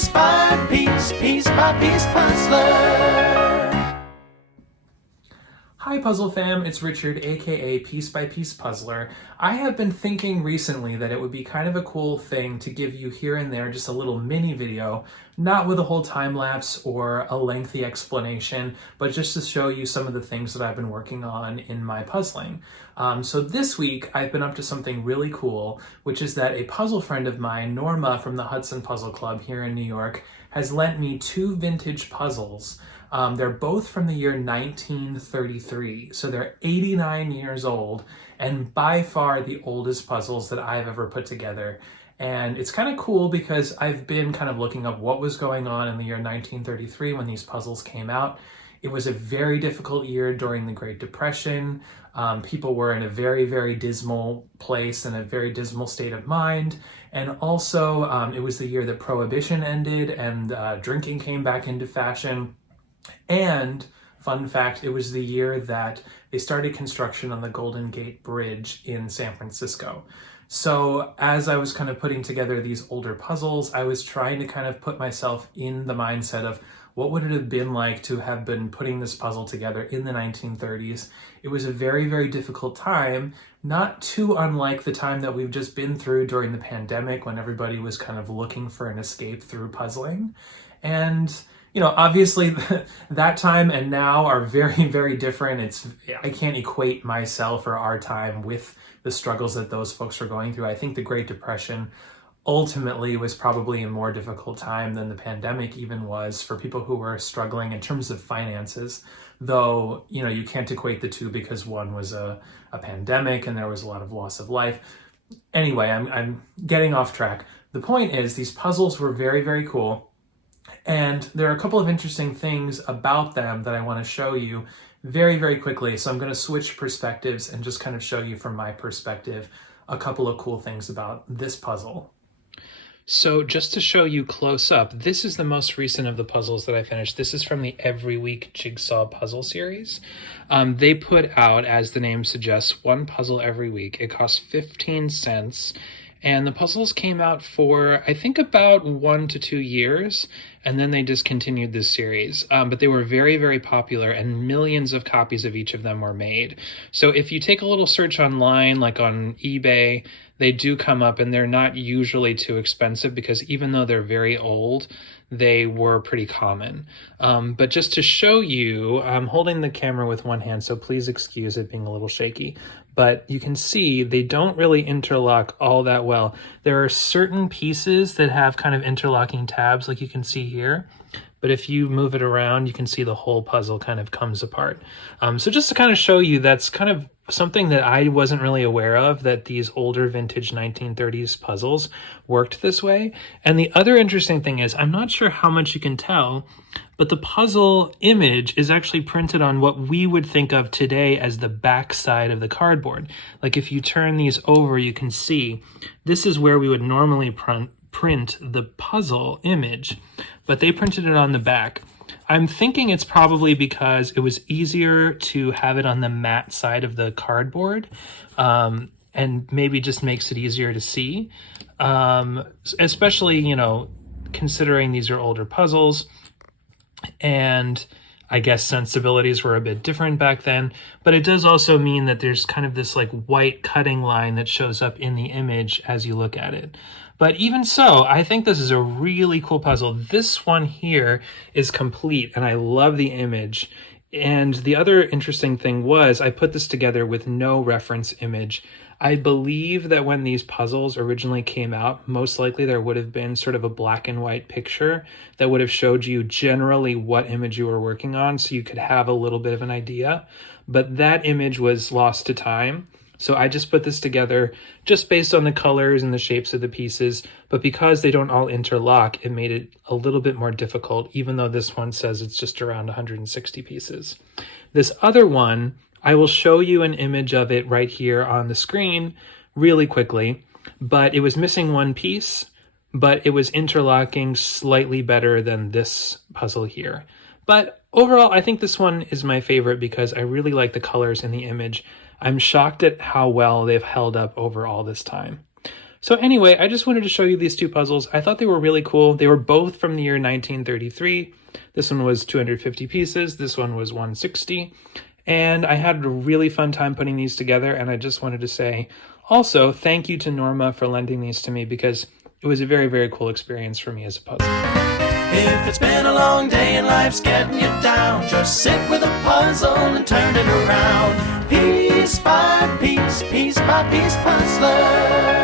piece by piece puzzler. Hi Puzzle Fam, it's Richard, aka Piece by Piece Puzzler. I have been thinking recently that it would be kind of a cool thing to give you here and there just a little mini video, not with a whole time lapse or a lengthy explanation, but just to show you some of the things that I've been working on in my puzzling. So this week I've been up to something really cool, which is that a puzzle friend of mine, Norma from the Hudson Puzzle Club here in New York, has lent me two vintage puzzles. They're both from the year 1933, so they're 89 years old, and by far the oldest puzzles that I've ever put together. And it's kind of cool because I've been kind of looking up what was going on in the year 1933 when these puzzles came out. It was a very difficult year during the Great Depression. People were in a very, very dismal place and a very dismal state of mind. And also, it was the year that Prohibition ended and drinking came back into fashion. And, fun fact, it was the year that they started construction on the Golden Gate Bridge in San Francisco. So as I was kind of putting together these older puzzles, I was trying to kind of put myself in the mindset of what would it have been like to have been putting this puzzle together in the 1930s. It was a very, very difficult time, not too unlike the time that we've just been through during the pandemic when everybody was kind of looking for an escape through puzzling. And you know, obviously that time and now are very, very different. I can't equate myself or our time with the struggles that those folks were going through. I think the Great Depression ultimately was probably a more difficult time than the pandemic even was for people who were struggling in terms of finances. Though, you know, you can't equate the two because one was a pandemic and there was a lot of loss of life. Anyway, I'm getting off track. The point is these puzzles were very, very cool. And there are a couple of interesting things about them that I want to show you very, very quickly. So I'm going to switch perspectives and just kind of show you from my perspective a couple of cool things about this puzzle. So just to show you close up, this is the most recent of the puzzles that I finished. This is from the Every Week Jigsaw Puzzle Series. They put out, as the name suggests, one puzzle every week. It costs 15 cents. And the puzzles came out for, I think, about 1 to 2 years, and then they discontinued this series. But they were very, very popular, and millions of copies of each of them were made. So if you take a little search online, like on eBay, they do come up, and they're not usually too expensive because even though they're very old, they were pretty common. But just to show you, I'm holding the camera with one hand, so please excuse it being a little shaky. But you can see they don't really interlock all that well. There are certain pieces that have kind of interlocking tabs like you can see here. But if you move it around, you can see the whole puzzle kind of comes apart. So just to kind of show you, that's kind of something that I wasn't really aware of, that these older vintage 1930s puzzles worked this way. And the other interesting thing is, I'm not sure how much you can tell, but the puzzle image is actually printed on what we would think of today as the back side of the cardboard. Like if you turn these over, you can see this is where we would normally print the puzzle image, but they printed it on the back. I'm thinking it's probably because it was easier to have it on the matte side of the cardboard, and maybe just makes it easier to see, especially, you know, considering these are older puzzles, and I guess sensibilities were a bit different back then. But it does also mean that there's kind of this like white cutting line that shows up in the image as you look at it. But even so, I think this is a really cool puzzle. This one here is complete, and I love the image. And the other interesting thing was I put this together with no reference image. I believe that when these puzzles originally came out, most likely there would have been sort of a black and white picture that would have showed you generally what image you were working on, so you could have a little bit of an idea. But that image was lost to time. So I just put this together just based on the colors and the shapes of the pieces, but because they don't all interlock, it made it a little bit more difficult, even though this one says it's just around 160 pieces. This other one, I will show you an image of it right here on the screen really quickly, but it was missing one piece, but it was interlocking slightly better than this puzzle here. But overall, I think this one is my favorite because I really like the colors in the image. I'm shocked at how well they've held up over all this time. So anyway, I just wanted to show you these two puzzles. I thought they were really cool. They were both from the year 1933. This one was 250 pieces. This one was 160. And I had a really fun time putting these together, and I just wanted to say also thank you to Norma for lending these to me, because it was a very, very cool experience for me as a puzzler. If it's been a long day and life's getting you down, just sit with a puzzle and turn it around. Piece by piece, piece by piece puzzler.